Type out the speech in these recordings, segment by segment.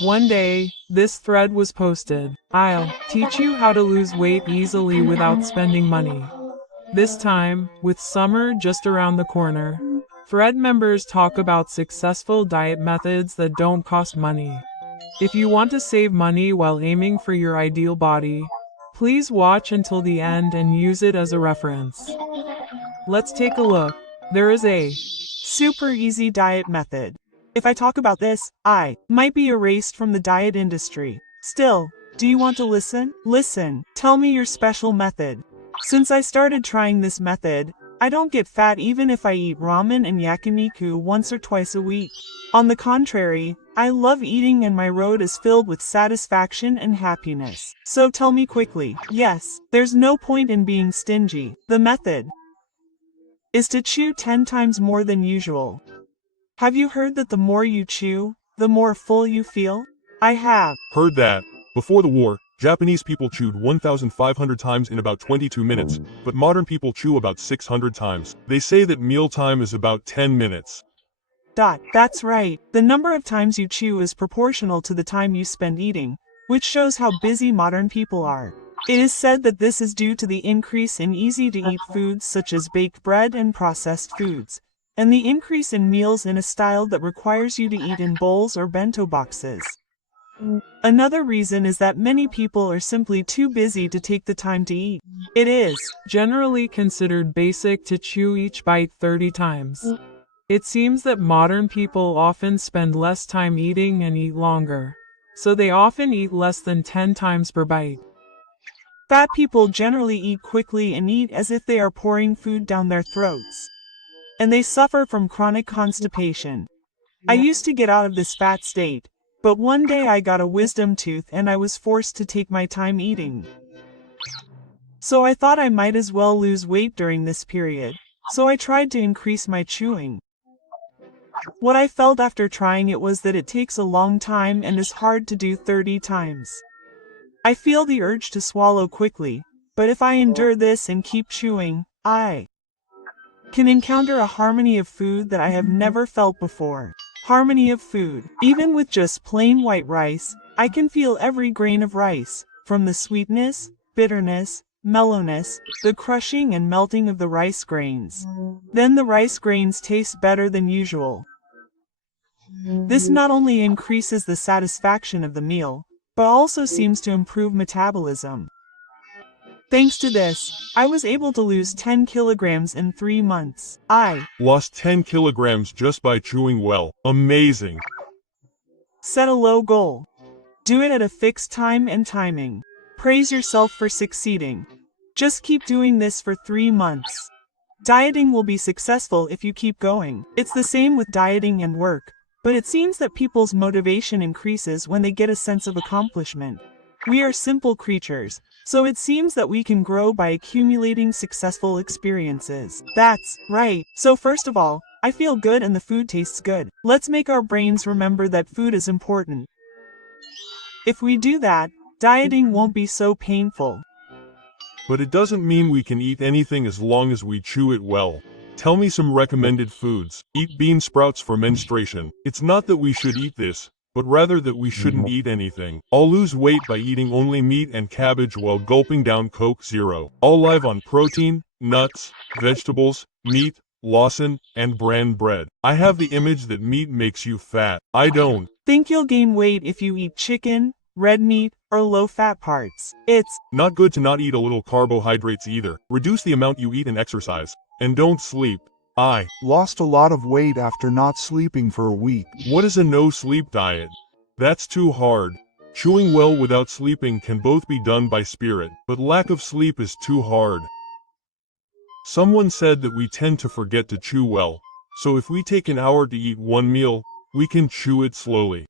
One day, this thread was posted. I'll teach you how to lose weight easily without spending money. This time, with summer just around the corner, thread members talk about successful diet methods that don't cost money. If you want to save money while aiming for your ideal body, please watch until the end and use it as a reference. Let's take a look. There is a super easy diet method. If I talk about this, I might be erased from the diet industry. Still, do you want to listen? Listen, tell me your special method. Since I started trying this method, I don't get fat even if I eat ramen and yakiniku once or twice a week. On the contrary, I love eating and my road is filled with satisfaction and happiness. So tell me quickly. Yes, there's no point in being stingy. The method is to chew 10 times more than usual. Have you heard that the more you chew, the more full you feel? I have. Heard that. Before the war, Japanese people chewed 1,500 times in about 22 minutes, but modern people chew about 600 times. They say that mealtime is about 10 minutes. That's right. The number of times you chew is proportional to the time you spend eating, which shows how busy modern people are. It is said that this is due to the increase in easy-to-eat foods such as baked bread and processed foods, and the increase in meals in a style that requires you to eat in bowls or bento boxes. Another reason is that many people are simply too busy to take the time to eat. It is generally considered basic to chew each bite 30 times. It seems that modern people often spend less time eating and eat longer, so they often eat less than 10 times per bite. Fat people generally eat quickly and eat as if they are pouring food down their throats, and they suffer from chronic constipation. I used to get out of this fat state, but one day I got a wisdom tooth and I was forced to take my time eating. So I thought I might as well lose weight during this period, so I tried to increase my chewing. What I felt after trying it was that it takes a long time and is hard to do 30 times. I feel the urge to swallow quickly, but if I endure this and keep chewing, I can encounter a harmony of food that I have never felt before. Harmony of food. Even with just plain white rice, I can feel every grain of rice, from the sweetness, bitterness, mellowness, the crushing and melting of the rice grains. Then the rice grains taste better than usual. This not only increases the satisfaction of the meal, but also seems to improve metabolism. Thanks to this, I was able to lose 10 kilograms in 3 months. I Lost 10 kilograms just by chewing well. Amazing. set a low goal. Do it at a fixed time and timing. Praise yourself for succeeding. Just keep doing this for 3 months. Dieting will be successful if you keep going. It's the same with dieting and work, but it seems that people's motivation increases when they get a sense of accomplishment. We are simple creatures, so it seems that we can grow by accumulating successful experiences. That's right. So first of all, I feel good and the food tastes good. Let's make our brains remember that food is important. If we do that, dieting won't be so painful. But it doesn't mean we can eat anything as long as we chew it well. Tell me some recommended foods. Eat bean sprouts for menstruation. It's not that we should eat this, but rather that we shouldn't eat anything. I'll lose weight by eating only meat and cabbage while gulping down Coke Zero. I'll live on protein, nuts, vegetables, meat, Lawson, and bran bread. I have the image that meat makes you fat. I don't. Think you'll gain weight if you eat chicken, red meat, or low-fat parts. It's Not good to not eat a little carbohydrates either. Reduce the amount you eat and exercise. And don't sleep. I Lost a lot of weight after not sleeping for a week. What is a no-sleep diet? That's too hard. Chewing well without sleeping can both be done by spirit, but lack of sleep is too hard. Someone said that we tend to forget to chew well, so if we take an hour to eat one meal, we can chew it slowly.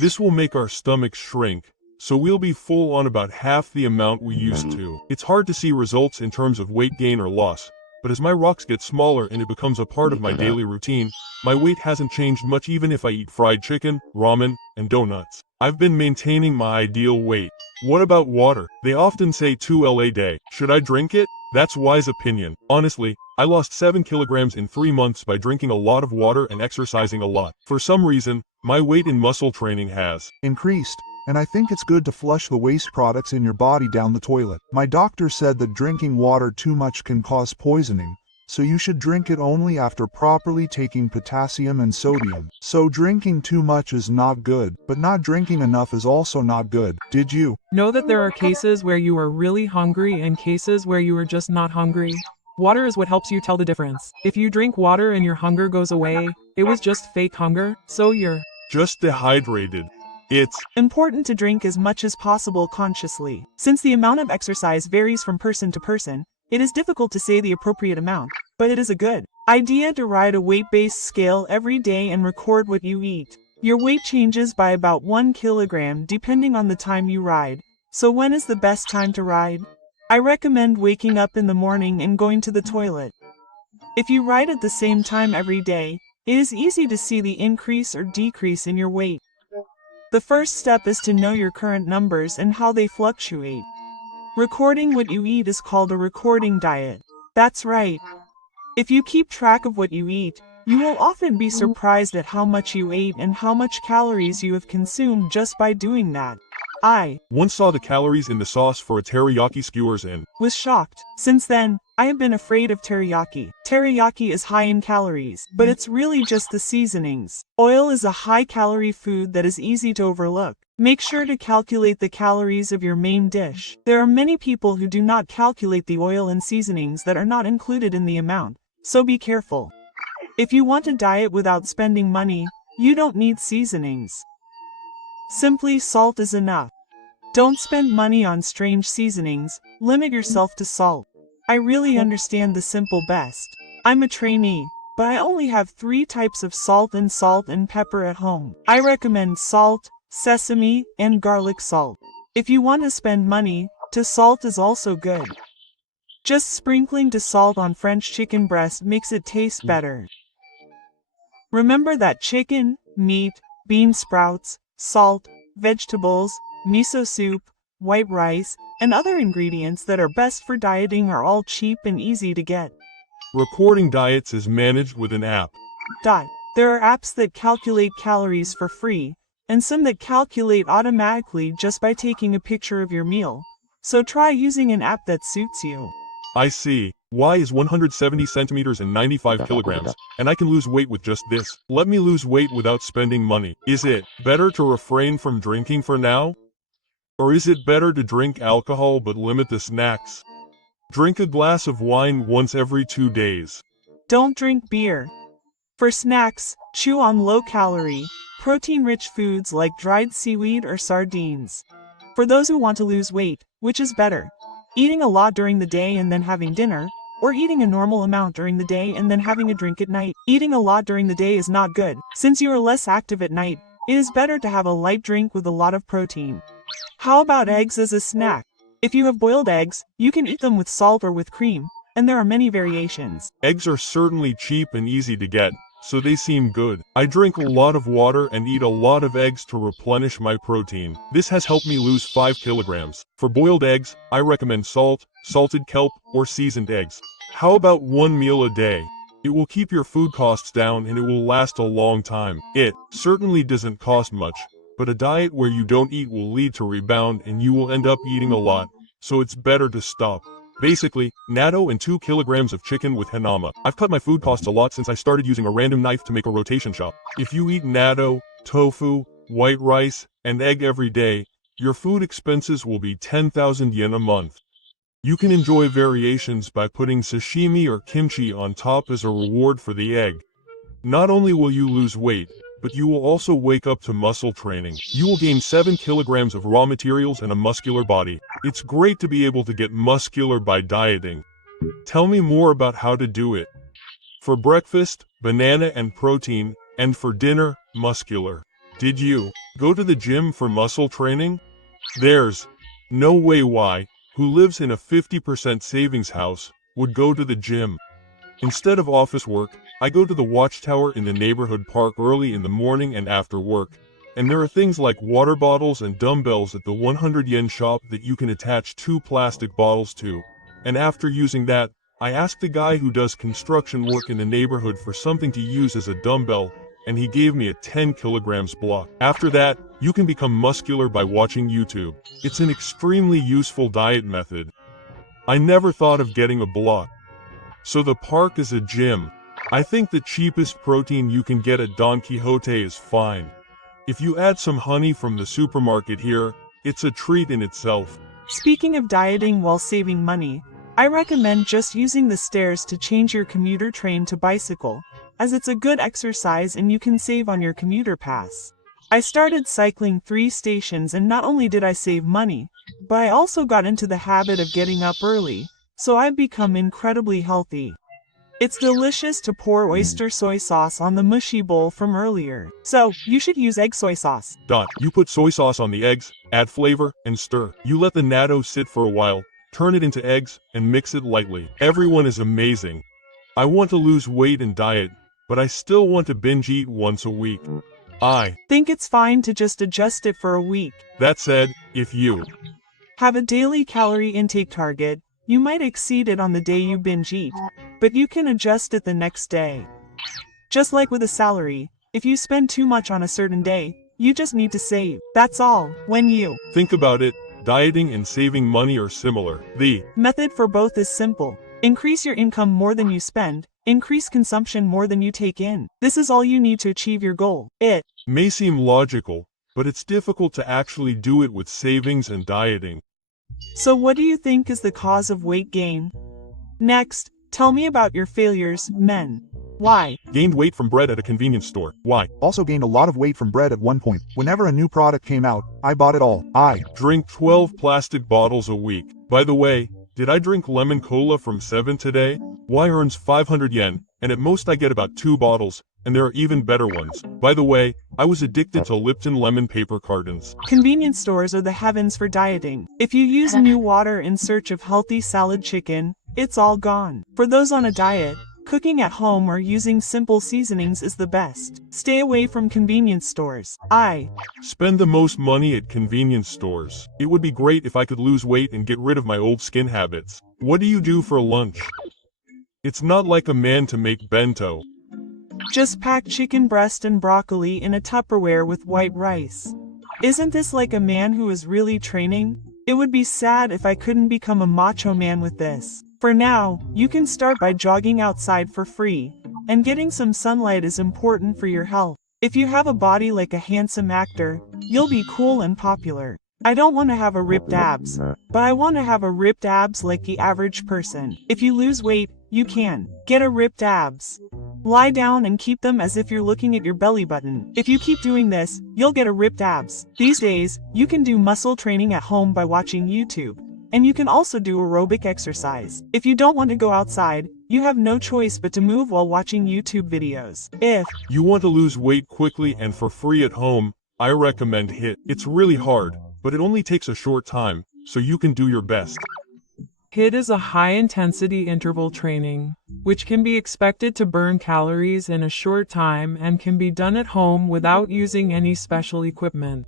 This will make our stomachs shrink, so we'll be full on about half the amount we used to. It's hard to see results in terms of weight gain or loss, but as my rocks get smaller and it becomes a part of my daily routine, my weight hasn't changed much even if I eat fried chicken, ramen, and donuts. I've been maintaining my ideal weight. What about water? They often say 2 L a day. Should I drink it? That's wise opinion. Honestly, I lost 7 kilograms in 3 months by drinking a lot of water and exercising a lot. For some reason, my weight in muscle training has Increased. And I think it's good to flush the waste products in your body down the toilet. My doctor said that drinking water too much can cause poisoning, so you should drink it only after properly taking potassium and sodium. So drinking too much is not good, but not drinking enough is also not good. Did you Know that there are cases where you are really hungry and cases where you are just not hungry. Water is what helps you tell the difference. If you drink water and your hunger goes away, it was just fake hunger, so you're just dehydrated. It's important to drink as much as possible consciously. Since the amount of exercise varies from person to person, it is difficult to say the appropriate amount, but it is a good idea to ride a weight-based scale every day and record what you eat. Your weight changes by about 1 kilogram depending on the time you ride. So when is the best time to ride? I recommend waking up in the morning and going to the toilet. If you ride at the same time every day, it is easy to see the increase or decrease in your weight. The first step is to know your current numbers and how they fluctuate. Recording what you eat is called a recording diet. That's right. If you keep track of what you eat, you will often be surprised at how much you ate and how much calories you have consumed just by doing that. I once saw the calories in the sauce for a teriyaki skewers and was shocked. Since then, I have been afraid of teriyaki. Teriyaki is high in calories, but it's really just the seasonings. Oil is a high-calorie food that is easy to overlook. Make sure to calculate the calories of your main dish. There are many people who do not calculate the oil and seasonings that are not included in the amount, so be careful. If you want a diet without spending money, you don't need seasonings. Simply salt is enough. Don't spend money on strange seasonings, limit yourself to salt. I really understand the simple best. I'm a trainee, but I only have 3 types of salt and pepper at home. I recommend salt, sesame, and garlic salt. If you want to spend money, salt is also good. Just sprinkling salt on French chicken breast makes it taste better. Remember that chicken, meat, bean sprouts, salt, vegetables, miso soup, white rice, and other ingredients that are best for dieting are all cheap and easy to get. recording diets is managed with an app. There are apps that calculate calories for free, and some that calculate automatically just by taking a picture of your meal. So try using an app that suits you. I see. Y is 170 centimeters and 95 kilograms, and I can lose weight with just this. Let me lose weight without spending money. Is it better to refrain from drinking for now? Or is it better to drink alcohol but limit the snacks? Drink a glass of wine once every 2 days. Don't drink beer. For snacks, chew on low-calorie, protein-rich foods like dried seaweed or sardines. For those who want to lose weight, which is better? Eating a lot during the day and then having dinner, or eating a normal amount during the day and then having a drink at night? Eating a lot during the day is not good. Since you are less active at night, it is better to have a light drink with a lot of protein. How about eggs as a snack? If you have boiled eggs, you can eat them with salt or with cream, and there are many variations. Eggs are certainly cheap and easy to get, so they seem good. I drink a lot of water and eat a lot of eggs to replenish my protein. This has helped me lose 5 kilograms. For boiled eggs, I recommend salt, salted kelp, or seasoned eggs. How about 1 meal a day? It will keep your food costs down and it will last a long time. It certainly doesn't cost much, but a diet where you don't eat will lead to rebound and you will end up eating a lot, so it's better to stop. Basically, natto and 2 kilograms of chicken with hanama. I've cut my food costs a lot since I started using a random knife to make a rotation shop. If you eat natto, tofu, white rice, and egg every day, your food expenses will be 10,000 yen a month. You can enjoy variations by putting sashimi or kimchi on top as a reward for the egg. Not only will you lose weight, but you will also wake up to muscle training. You will gain 7 kilograms of raw materials and a muscular body. It's great to be able to get muscular by dieting. Tell me more about how to do it. For breakfast, banana and protein, and for dinner, muscular. Did you go to the gym for muscle training? There's no way Y, who lives in a 50% savings house, would go to the gym. Instead of office work, I go to the watchtower in the neighborhood park early in the morning and after work. And there are things like water bottles and dumbbells at the 100 yen shop that you can attach 2 plastic bottles to. and after using that, I asked a guy who does construction work in the neighborhood for something to use as a dumbbell, and he gave me a 10 kilograms block. After that, you can become muscular by watching YouTube. It's an extremely useful diet method. I never thought of getting a block. So the park is a gym. I think the cheapest protein you can get at Don Quixote is fine. If you add some honey from the supermarket here, it's a treat in itself. Speaking of dieting while saving money, I recommend just using the stairs to change your commuter train to bicycle, as it's a good exercise and you can save on your commuter pass. I started cycling 3 stations and not only did I save money, but I also got into the habit of getting up early, so I've become incredibly healthy. It's delicious to pour oyster soy sauce on the mushy bowl from earlier, so you should use egg soy sauce. You put soy sauce on the eggs, add flavor, and stir. You let the natto sit for a while, turn it into eggs, and mix it lightly. Everyone is amazing. I want to lose weight and diet, but I still want to binge eat once a week. I think it's fine to just adjust it for a week. That said, if you have a daily calorie intake target, you might exceed it on the day you binge eat, but you can adjust it the next day. Just like with a salary, if you spend too much on a certain day, you just need to save. That's all. When you think about it, dieting and saving money are similar. The method for both is simple. Increase your income more than you spend, increase consumption more than you take in. This is all you need to achieve your goal. It may seem logical, but it's difficult to actually do it with savings and dieting. So what do you think is the cause of weight gain? Next, tell me about your failures, men. Why? Gained weight from bread at a convenience store. Why? Also gained a lot of weight from bread at one point. Whenever a new product came out, I bought it all. I drink 12 plastic bottles a week. By the way, did I drink lemon cola from 7 today? Y earns 500 yen, and at most I get about 2 bottles, and there are even better ones. By the way, I was addicted to Lipton lemon paper cartons. Convenience stores are the heavens for dieting. If you use new water in search of healthy salad chicken, it's all gone. For those on a diet, cooking at home or using simple seasonings is the best. Stay away from convenience stores. I spend the most money at convenience stores. It would be great if I could lose weight and get rid of my old skin habits. What do you do for lunch? It's not like a man to make bento. Just pack chicken breast and broccoli in a Tupperware with white rice. Isn't this like a man who is really training? It would be sad if I couldn't become a macho man with this. For now, you can start by jogging outside for free, and getting some sunlight is important for your health. If you have a body like a handsome actor, you'll be cool and popular. I don't want to have a ripped abs, but I want to have a ripped abs like the average person. If you lose weight, you can get a ripped abs. Lie down and keep them as if you're looking at your belly button. If you keep doing this, you'll get a ripped abs. These days, you can do muscle training at home by watching YouTube. And you can also do aerobic exercise. If you don't want to go outside, you have no choice but to move while watching YouTube videos. If you want to lose weight quickly and for free at home, I recommend HIIT. It's really hard, but it only takes a short time, so you can do your best. HIIT is a high-intensity interval training, which can be expected to burn calories in a short time and can be done at home without using any special equipment.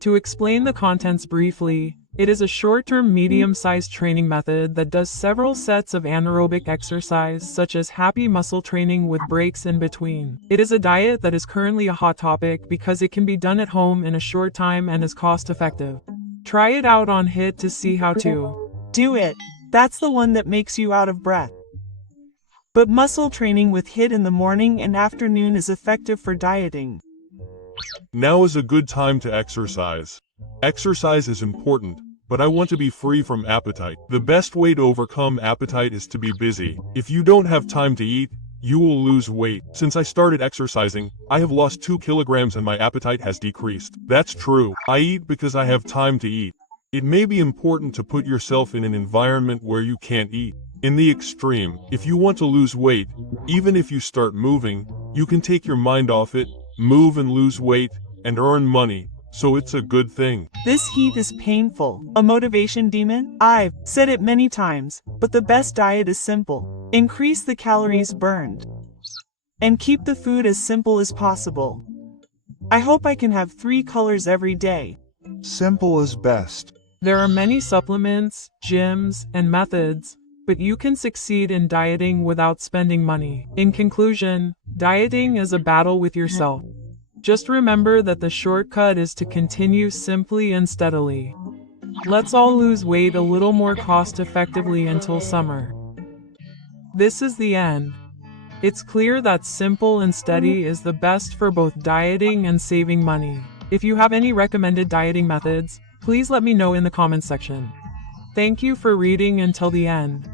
To explain the contents briefly, it is a short-term medium-sized training method that does several sets of anaerobic exercise such as happy muscle training with breaks in between. It is a diet that is currently a hot topic because it can be done at home in a short time and is cost-effective. Try it out on HIIT to see how to do it. That's the one that makes you out of breath. But muscle training with HIIT in the morning and afternoon is effective for dieting. Now is a good time to exercise. Exercise is important, but I want to be free from appetite. The best way to overcome appetite is to be busy. If you don't have time to eat, you will lose weight. Since I started exercising, I have lost 2 kilograms and my appetite has decreased. That's true. I eat because I have time to eat. It may be important to put yourself in an environment where you can't eat. In the extreme, if you want to lose weight, even if you start moving, you can take your mind off it, move and lose weight, and earn money. So it's a good thing. This heat is painful. A motivation demon? I've said it many times, but the best diet is simple. Increase the calories burned. And keep the food as simple as possible. I hope I can have 3 colors every day. Simple is best. There are many supplements, gyms, and methods, but you can succeed in dieting without spending money. In conclusion, dieting is a battle with yourself. Just remember that the shortcut is to continue simply and steadily. Let's all lose weight a little more cost-effectively until summer. This is the end. It's clear that simple and steady is the best for both dieting and saving money. If you have any recommended dieting methods, please let me know in the comments section. Thank you for reading until the end.